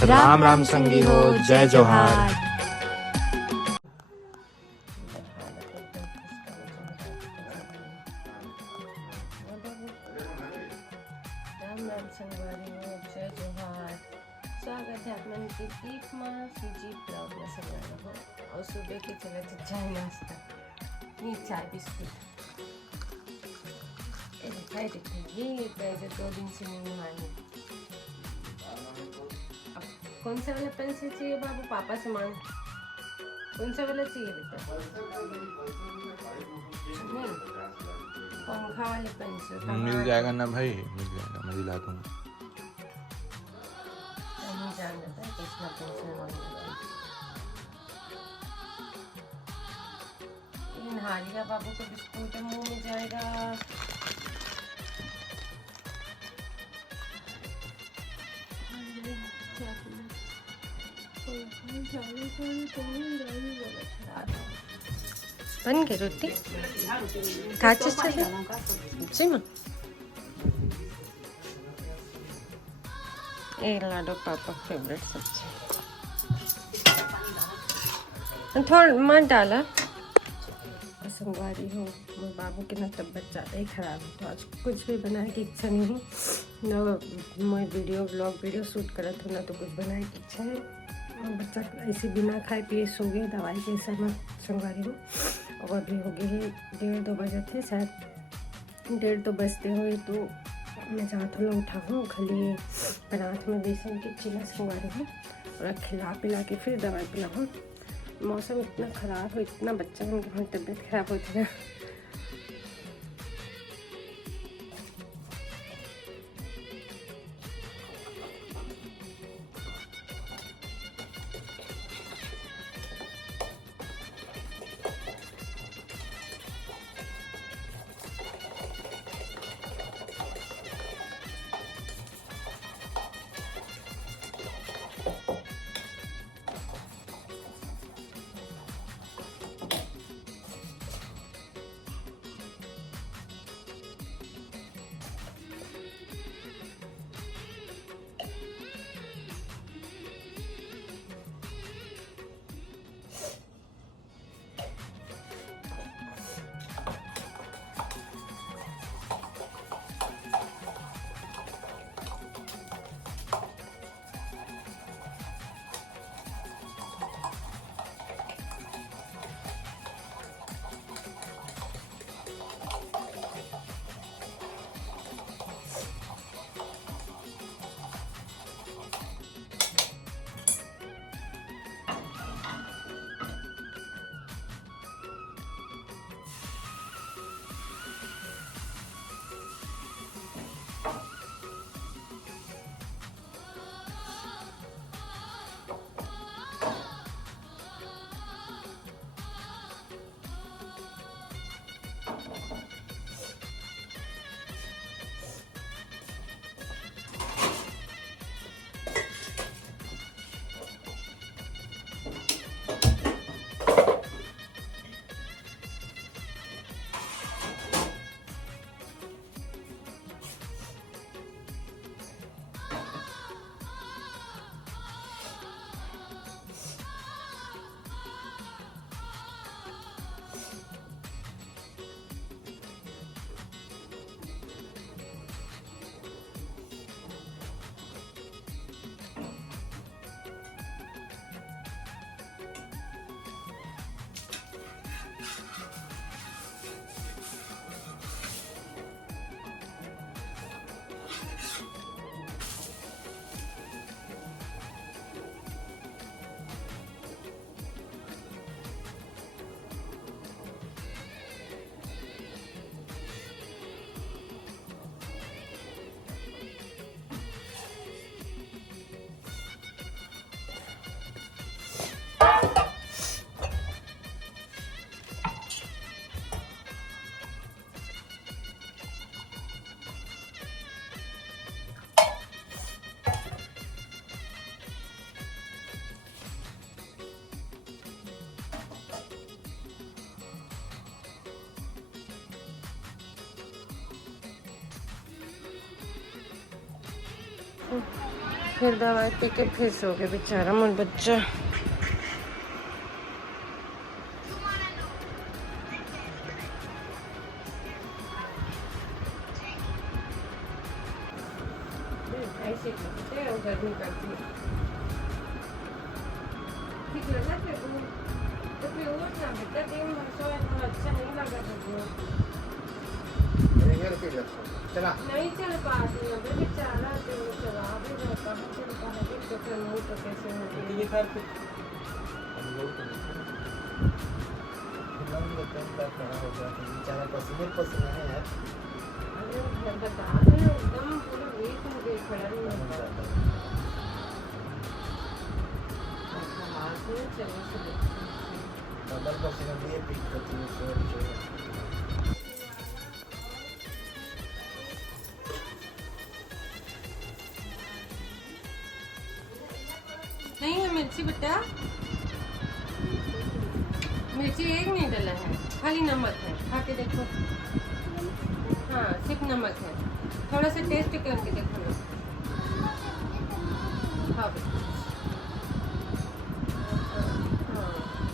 राम राम संगी हो, जय जोहार। राम राम संगवारी हो, जय जोहार। स्वागत है आप मन के दीप माँ सूजी ब्लॉग में संगवारी हो। और सुबह के चले तो चाय नाश्ता, ये चाय बिस्कुट देखिए ये जो 2 दिन से नहीं मांगी। अब कौन सा वाला पेंसिल चाहिए बाबू? पापा से मांग। कौन सा वाला चाहिए बेटा? नहीं, पंखा वाले पेंसिल मिल जाएगा ना भाई, मिल जाएगा, मैं दिला दूंगा। नहीं जान लेता है कितना पेंसिल मांगता है। हारिया बाबू को बिस्कुट मुंह में जाएगा। बन गई रोटी खाची चले जी माँ। ये लाडो पापा फेवरेट सब्जी थोड़ा मत डाला। संगवारी हो, मेरे बाबू की ना तबीयत ज़्यादा ही ख़राब है, तो आज कुछ भी बनाने की इच्छा नहीं है ना। मैं व्लॉग वीडियो शूट करा था ना, तो कुछ बनाने की इच्छा है। और बच्चा ऐसे बिना खाए पिए सो गए दवाई के समय संगवारी हो। और अभी हो गए हैं 1:30-2 बजे थे शायद, 1:30-2 बजते हुए। तो मैं जात में उठा हूँ, खाली पराठ में बेसन की चिला संगवारी हूँ और खिला पिला के फिर दवाई पिलाऊँ। मौसम इतना ख़राब हो, इतना बच्चा की तबीयत ख़राब होती है। फिर दवाई पी के फिर सो गए बेचारा मोर बच्चा। ऐसे करते हैं और गर्मी करती है। ठीक लगा तेरे को? तो फिर और ना बेटा दिन भर सोया तो अच्छा नहीं लगा तुझे? चला नहीं चल पाती है बे बेचारा, तो चला भी जाता है, चल पाती तो फिर मुँह तो कैसे होती है। बेचारा पसीने पसीने है यार। अरे घर बता दो ना, एकदम पूरा वीक हो गई, खड़ा नहीं होता। आवाज़ नहीं चली से डबल पसीना लिए पीट करती है। नहीं है मिर्ची बेटा, मिर्ची एक नहीं डला है, खाली नमक है, खा के देखो। हाँ सिर्फ नमक है, थोड़ा सा टेस्ट करके देखो ना। हाँ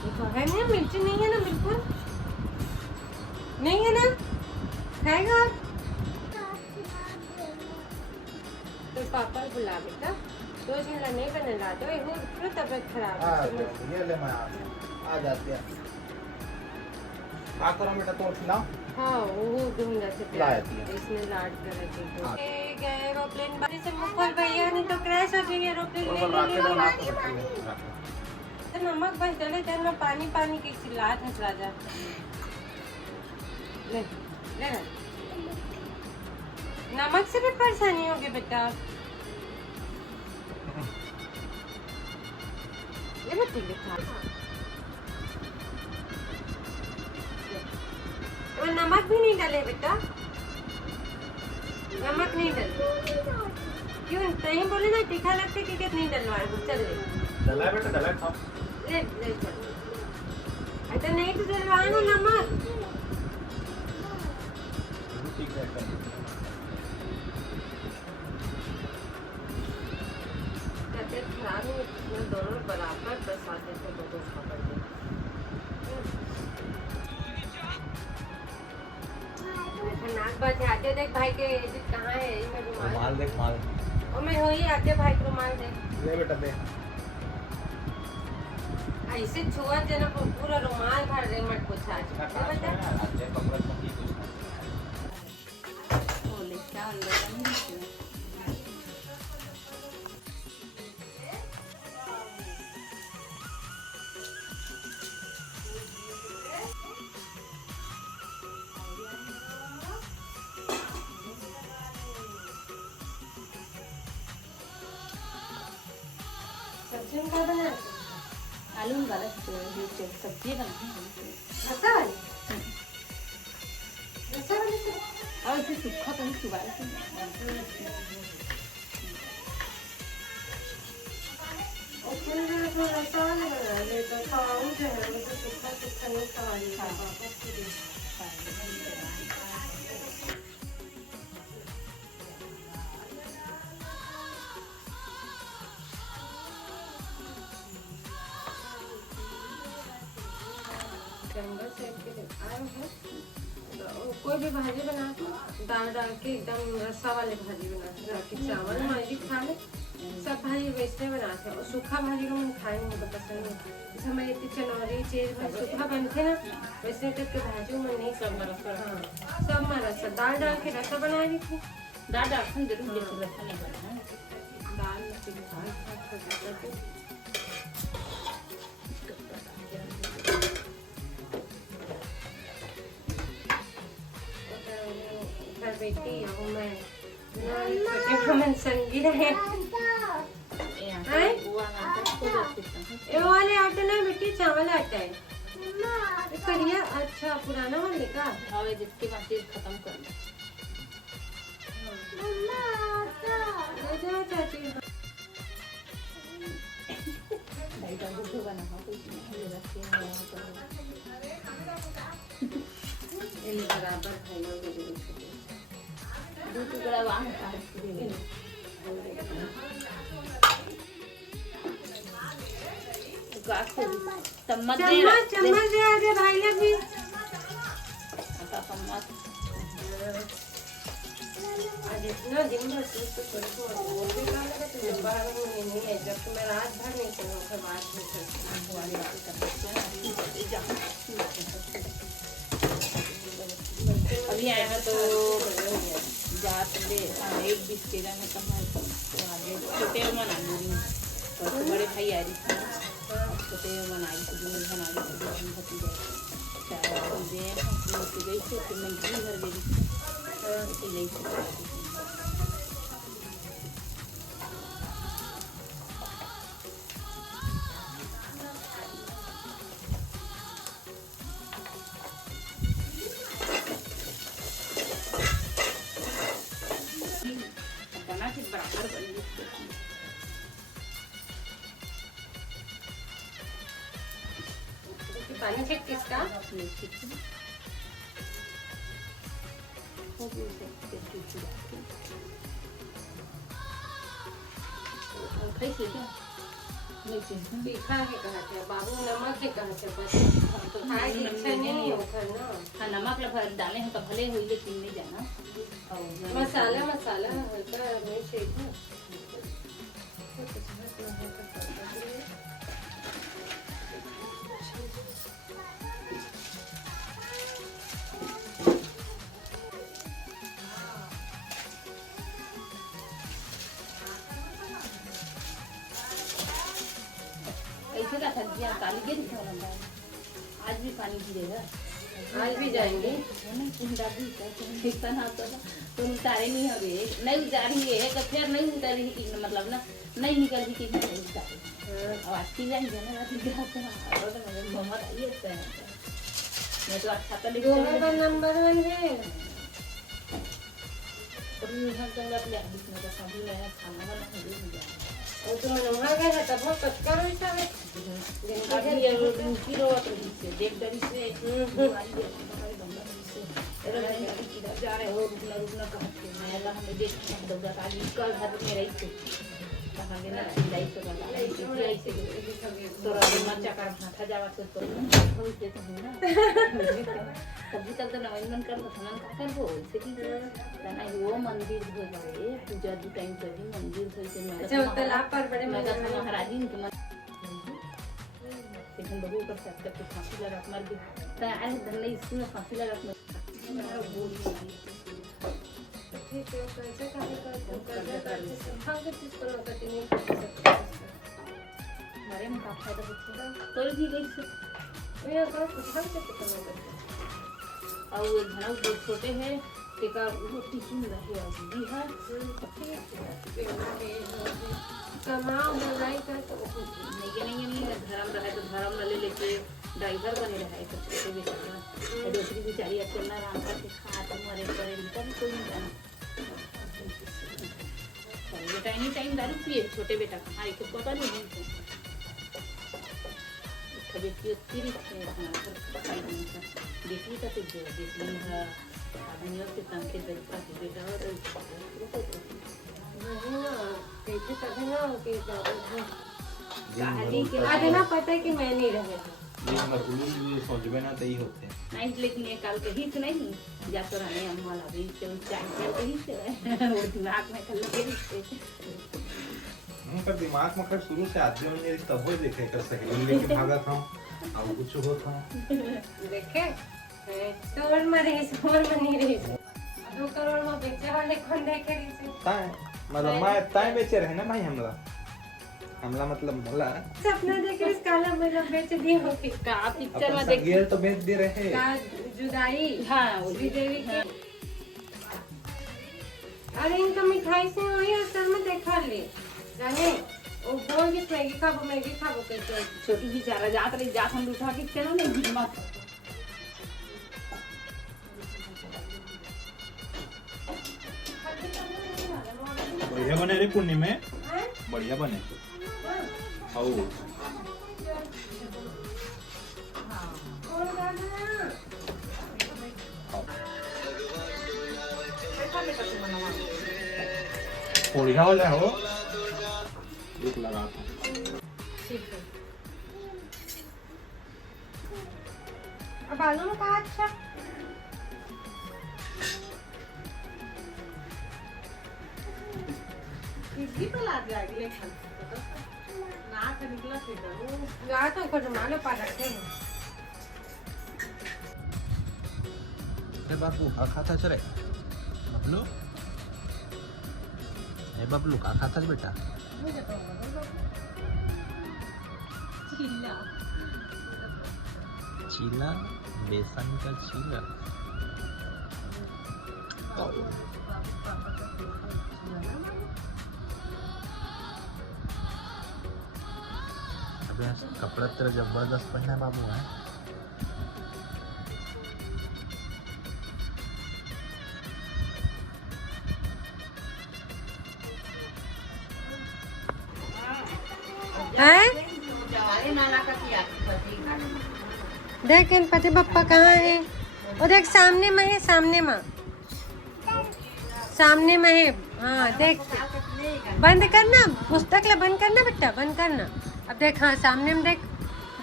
देखो है ना, मिर्ची नहीं है ना, बिल्कुल नहीं है ना, खाएगा आप? तो पापा बुला बेटा, 2 दिन नहीं बने ला दो, पूरा तबीयत खराब है। ये ले मैं आ जाती है। आ करो बेटा, तोड़ खिलाओ। हाँ वो ढूंढा से लाया दिया। इसने लाड कर रखी थी। गए एरोप्लेन बारी से मुखल भैया नहीं तो क्रैश हो गई एरोप्लेन। तो नमक बस डले थे ना, पानी पानी की चिल्लात है राजा। ले ले नमक से भी परेशानी होगी बेटा। ये मत लिखा, नमक भी नहीं डाले बेटा, नमक नहीं डाले। क्यों नहीं बोले ना, तीखा लगते कि नहीं डलवाए? चल ले डला बेटा, डला खाओ। ले ले चल, अच्छा नहीं तो डलवाए ना नमक। ठीक है तबीयत खराब है, दोनों बराबर बरसाते थे, लोगों को पकड़ के। नाक बच आते देख भाई के कहाँ है, मैं माल देख माल। और मैं हो ही आते भाई को रुमाल दे। ले बेटा दे। ऐसे छुआ जना पूरा रुमाल भर रहे मत पूछा सब्जी में क्या बना? आलू वाला सब्जी बनाती हूँ। रसा वाली? रसा वाली से? और इसे सूखा तो नहीं चुबाया से। और फिर जो रसा वाला बना ले तो खाऊं जो है वो तो सूखा सूखा नहीं खा रही है। तो कोई भी भाजी बनाती दाल डाल के एकदम रसा वाले भाजी बनाती ताकि चावल भाजी खा ले। सब भाजी वैसे बनाते हैं और सूखा भाजी को मैं खाई नहीं तो पसंद नहीं। जैसे हमारे इतनी चनौरी चीज सूखा बनते ना वैसे करके भाजी में नहीं सब रसा। हाँ सब में रसा दाल डाल के रसा बना रही थी। दाल डाल जरूर जैसे रसा नहीं बना बेटी हूँ मैं संगी रहे वाले आटा ना बेटी चावल आटा है करिए। अच्छा पुराना वाले का जिसकी बातें खत्म कर चाची बराबर दूध टुकड़ा वहाँ का चम्मच चम्मच चम्मच दे आगे भाई अभी आता चम्मच आज इतना दिन भर तो थोड़ी बोल भी कहा लगा तो जब बाहर में नहीं है जब तो मैं रात भर नहीं करूँ फिर बात नहीं करती वाली बात करते हैं अभी आया है तो जात ले एक बीस तेरह में कहाँ तो आगे छोटे मना तो बड़े भाई आ रही थी छोटे मना रही थी दूर बना रही थी भतीजा चाय दे गई थी फिर मैं घी भर गई नहीं थी बना के बराबर बन गई पानी फेंक किसका तीखा है कहा थे बाबू नमक है कहा थे बस तो खाए की इच्छा नहीं होता ना हाँ नमक लग डाले हैं तो भले हुई लेकिन नहीं जाना और मसाला मसाला हल्का नहीं चाहिए ऐसे का सब्जियाँ काली गिर आज भी पानी गिरेगा आज भी जाएंगे तो उतारे नहीं हो गए नहीं उतारी है तो फिर नहीं उतारी कि मतलब ना नहीं निकल कि नहीं उतारे और आती जाएंगे ना रात मम्मा आइए मैं तो अच्छा तो लिख नंबर 1 है और हम तो अपने बिस्मिल्लाह का सभी नया खाना बना और तुम नंबर गए तब वो कट करो ऐसा है अभी ये किलो से देख डरी से हमारे बंदा से जा रहे हो रुकना कहते हैं अल्लाह हमें देख दौड़ा आगे कल घर में रही थी कहां लेना लाई से वाला ऐसे तोरा मचा का हाथा जावा तो हम देते हैं ना सब्जी तक तो नवंबन कर तो हमन का करबो ऐसे की ना वो मंदिर हो जाए पूजा दू टाइम करी मंदिर होई से मैं अच्छा तालाब पर बड़े मैं महाराजी के मन लेकिन बहू कर सकते तो फांसी लगा मर गई तो आए धन नहीं इसमें फांसी लगा ठीक है कैसे कर हम तो चीज पर करते नहीं हमारे में का फायदा होता तो भी कैसे ये तो हम से करते और वो धना बहुत छोटे हैं टेका रोटी सुन रहे हैं जी हाँ कमाओ मलाई कर तो नहीं धर्म रहे तो धर्म ले लेके ड्राइवर बने रहे तो छोटे बेचारा दूसरी बेचारी अकेला आराम करके खा तो मरे करे तब कोई नहीं जाना बेटा एनी टाइम दारू पिए छोटे बेटा हमारे को पता नहीं बेटी तीरी बेटी का तो बेटी है आदमियों के तंके देखता है बेटा और कैसे करते ना कि कहानी के आज ना पता है कि मैं नहीं रहे ये हमर उल्लू सोचबे ना तई होते नहीं लेकिन ये काल के हित नहीं जा तो रहने हम वाला भी तो चाय के ही से वो दिमाग में कल के ही पर दिमाग में कर शुरू से आदमी ने तब हो देखे कर सके लेके भागा था और कुछ हो था देखे स्टोर में नहीं रही 2 करोड़ में बेचे वाले कौन देखे रही से ताए मतलब मैं ताए बेचे रहे ना भाई हमला मतलब भला सपना देखे इस काला मेला बेच दिए हो कि का पिक्चर में देख गेर तो बेच दे रहे का जुदाई हां श्रीदेवी की अरे इनका मिठाई से वही असर में देखा ले जाने वो बोल के मैगी खाबो कहते छोटी बेचारा जात रही जात हम उठा के चलो नहीं हिम्मत बढ़िया बने रे पुण्य में बढ़िया बने आओ बढ़िया हो जाए हो एक लगा ठीक है बालों में कहा अच्छा इसी पे ला जाएगी लेकिन नाक निकला फिर गा तो को रुमालो पा रखे हैं। ए बाबू का खाता चले बबलू, ए बबलू का खाता है बेटा? चीला, बेसन का चीला। अबे कपड़ा तेरा जबरदस्त पहना है बाबू है। देख गणपति बप्पा कहाँ है? और देख सामने में है, सामने में, सामने में है। हाँ देख, बंद करना पुस्तक ला, बंद करना बेटा, बंद करना। अब देख, हाँ सामने में देख,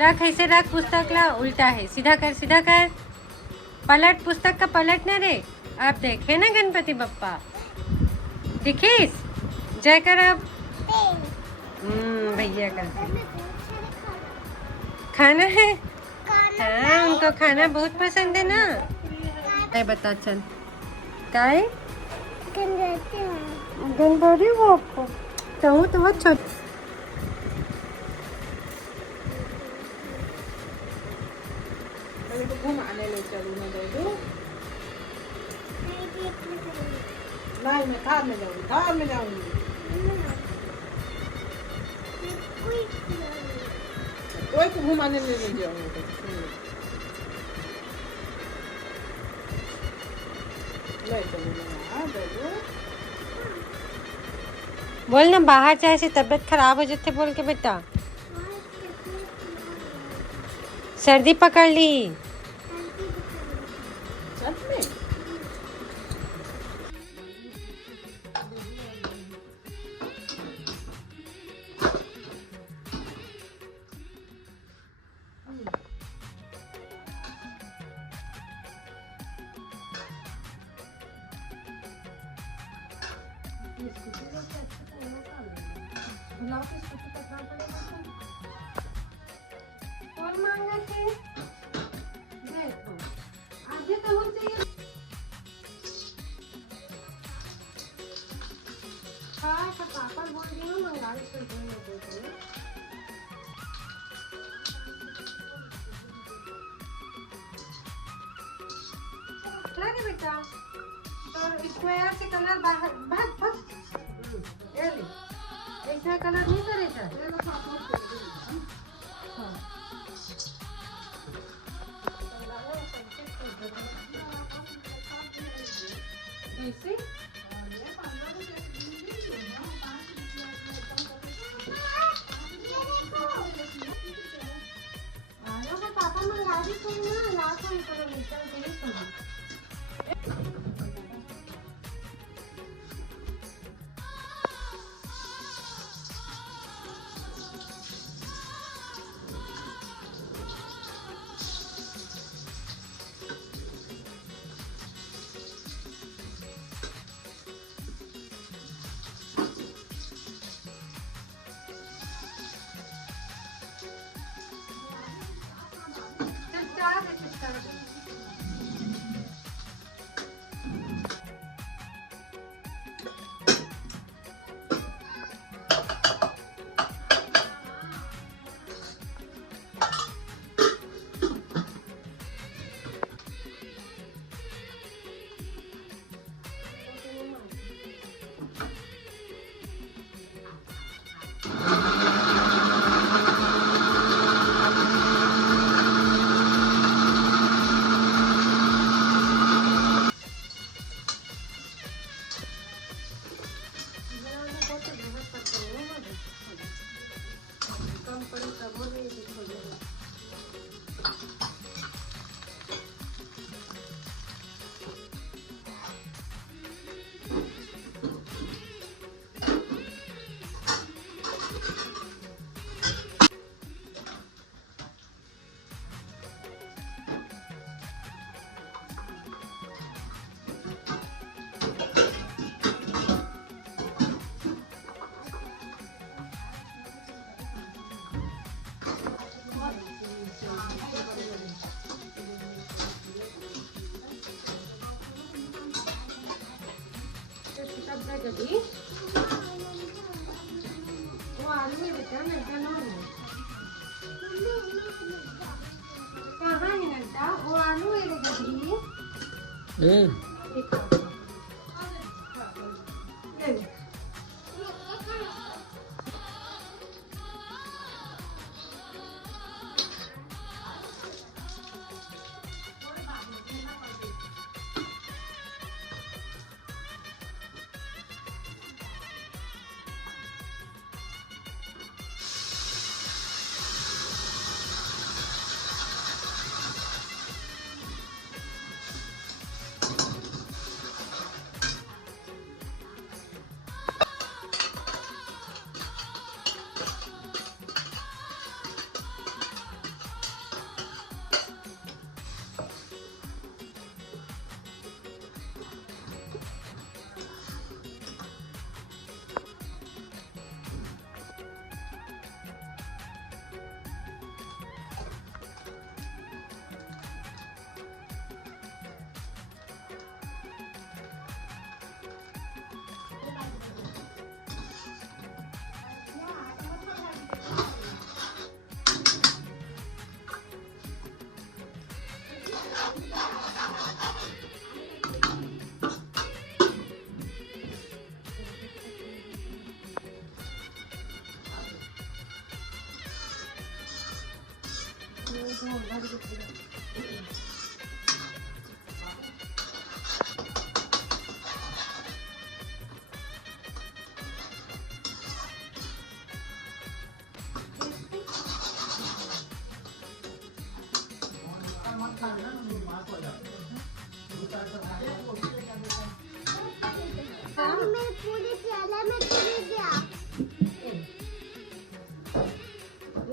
रख ऐसे रख, पुस्तक ला उल्टा है, सीधा कर, सीधा कर, पलट, पुस्तक का पलट ना रे। अब देखे ना गणपति बप्पा, दिखीस, जय कर अब। भैया करते खाना है। हाँ उनको खाना बहुत पसंद है ना। काय बता चल, काय गणपति वो तो बहुत छोट। घुमाने ले चलूँ मैं दो नहीं, मैं थार में जाऊँगी, थार में जाऊँगी। कोई को घुमाने ले जाऊँगी। बोल ना बाहर जाए से तबीयत खराब हो जाते बोल के बेटा। सर्दी पकड़ ली। सच में? कौन मांगा थे? देखो आधे तो हो चाहिए। हाँ तो पापा बोल रही हूँ मंगा ले तो दे दो। क्या बेटा? तो स्क्वायर से कलर बाहर भाग भाग। ये ले, ऐसा कलर नहीं करेगा। ऐसे पापा मंगा दी थी ना, लाख गली वो आलू है बेटा नड्डा ना है कहाँ है नड्डा वो आलू है गली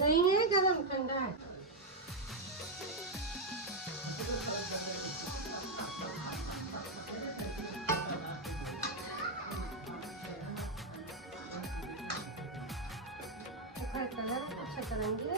नहीं है गरम ठंडा है कलर अच्छा करेंगे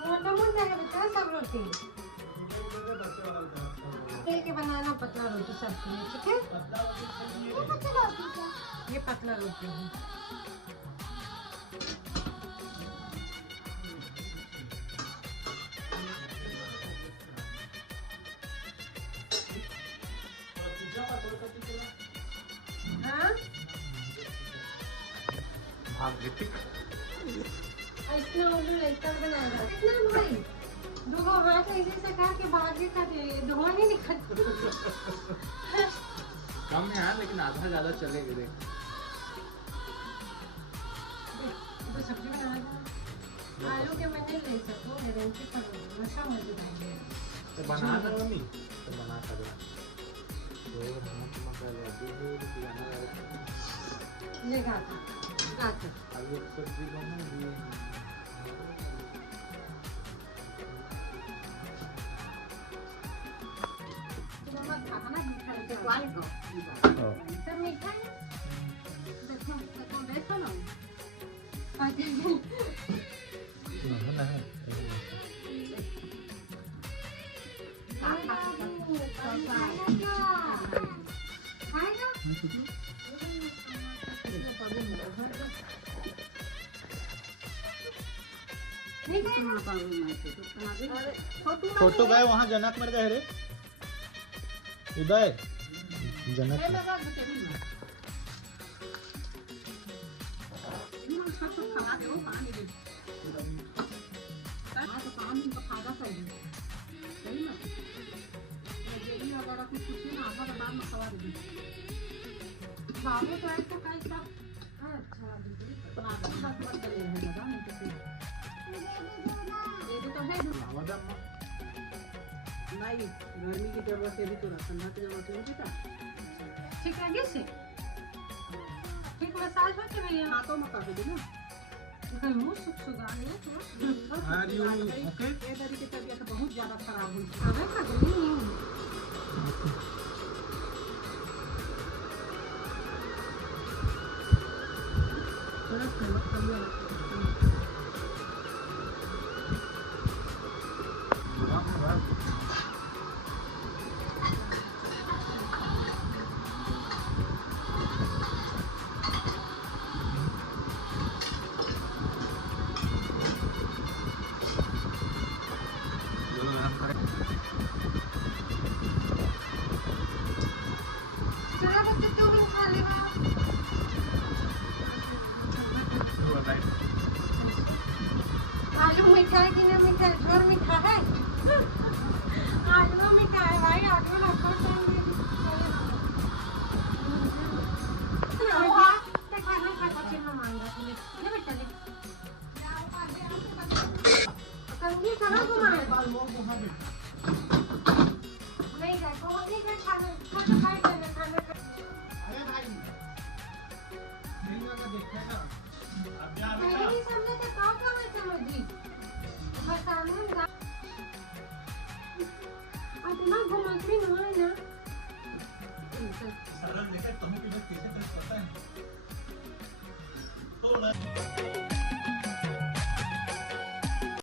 मोटा मोटा है बेटा सब रोटी के बनाना पतला रोटी सबके लिए ठीक है ये पतला रोटी है हाँ इतना ऑर्डर इतना बनाएगा इतना भाई दो हाथ ऐसे से खा के भागे का धुआं नहीं निकलता कम है यार लेकिन आधा ज्यादा चलेगा देख तो सब्जी बनाना आलू के मैं नहीं ले सकूं गारंटी पर मशा मुझे चाहिए तो बना दो मम्मी तो बना कर दो हम मसाला ले ये गाता आलू सब्जी बनाएंगे सब मीठा है देखो देखो ना फोटो गए वहाँ जनक मर गए रे उदय जनक बाबू तो ऐसा कैसा अच्छा नहीं गर्मी की जरूरत है भी तो ठंडा की जरूरत नहीं बेटा ठीक लगे से ठीक मसाज हो के भैया हाथों में कर दो ना कहीं मुंह सुखा है आर यू ओके ये तरीके तबीयत बहुत ज्यादा खराब हुई अबे खगनी आलू मीठा है कि ना मीठा है? और मीठा है? आलू मीठा है भाई, आलू ना खाओ तो खाना खाता चिन्ह मांगा ले बेटा ले कंगी कहाँ घुमाए नहीं जाए को नहीं कर खाना खाए खाना अरे भाई नहीं लगा देखा अब यार नहीं समझे तो कहाँ कहाँ समझी बस सामने जा इतना घुमाती नहीं है ना सरल लेकर तुम्हें कैसे पता है थोड़ा